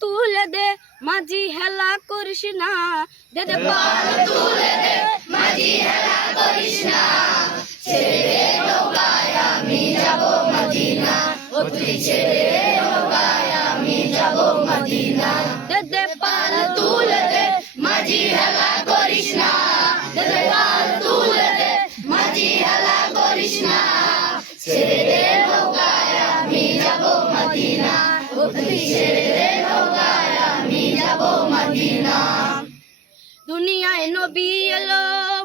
তুলে দে মাঝি হেলা করিস না, দে দে পাল তুলে দে মাঝি হেলা করিস না, ছেড়ে নৌকায় আমি যাব মদিনা, ও তুই ছেড়ে নৌকায় আমি যাব মদিনা, দে দে পাল তুলে দে মাঝি হেলা করিস না, দে দে পাল তুলে দে মাঝি হেলা করিস না, ছেড়ে নৌকায় আমি যাব মদিনা, ও তুই ছেড়ে নৌকায় আমি যাব মদিনা। দুনিয়ায় নবী এলো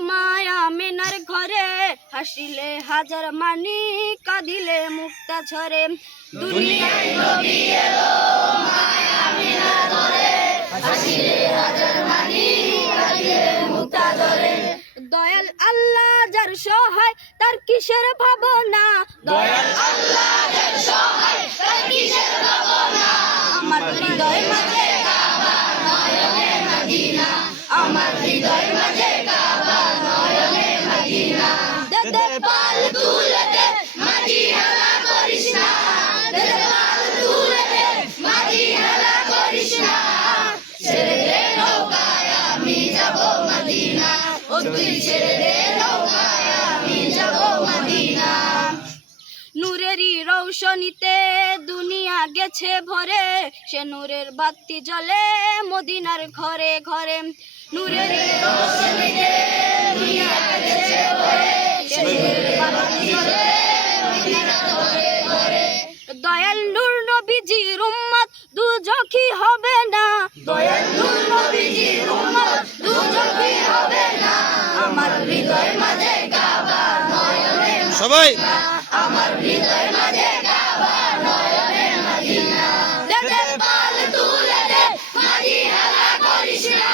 মায়া মেনার ঘরে, হাসিলে হাজার মানি কাঁদিলে মুক্তা ঝরে, দুনিয়ায় নবী এলো মায়া মেনার ঘরে, হাসিলে হাজার মানি কাঁদিলে মুক্তা ঝরে, দয়াল আল্লাহ যার সহায় তার কিসের ভাবনা, দয়াল আল্লাহ যার সহায় তার কিসের ভাবনা, আমার হৃদয় মাঝে কাবা নয়নে মদিনা, আমার হৃদয় মাঝে কাবা নয়নে মদিনা, দে দে পাল তুলে দে মাঝি হেলা করিস না, দে দে পাল তুলে দে মাঝি হেলা করিস না, ছেড়ে দে নৌকায় আমি যাব মদিনা, ও তুই ছেড়ে দে নৌকায় আমি যাব মদিনা। নূরেরই রৌশনীতে দুনিয়া গেছে ভরে, সে নূরের বাতি জ্বলে মদিনার ঘরে ঘরে, নূরেরই রৌশনীতে দুনিয়া গেছে ভরে, সে নূরের বাতি জ্বলে মদিনার ঘরে ঘরে, দয়াল নূর নবীজির উম্মত দুজখী হবে না, দয়াল নূর নবীজির উম্মত দুজখী হবে না, আমার হৃদয় মাঝে কাবা নয়নে সবাই আমার হৃদয় মাঝে কাবা নয়নে মদিনা, দে দে পাল তুলে দে মাঝি হেলা করিস না,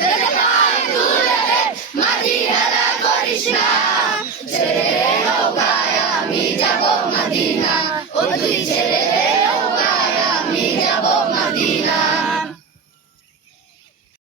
দে দে পাল তুলে দে মাঝি হেলা করিস না, ছেড়ে নৌকায় আমি যাব মদিনা, ও তুই ছেড়ে